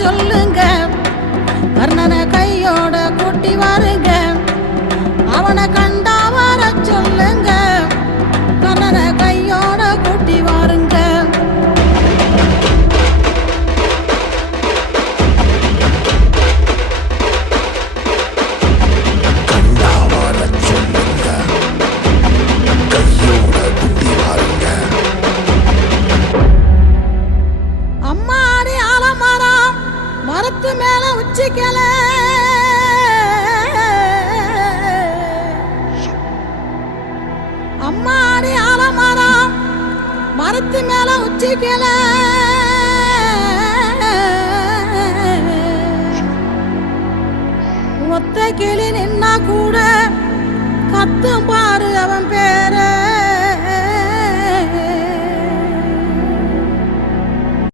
சொல்லுங்க, கர்ணனை கையோட கூட்டி வாருங்க. அவனை கண்டா வர சொல்லுங்க, கர்ணனை கையோட கூட்டி வாருங்க. அம்மாடி ஆலமரம் மரத்து மேல உச்சிக்கல, அம்மாடி ஆலமரம் மரத்து மேல உச்சிக்கல.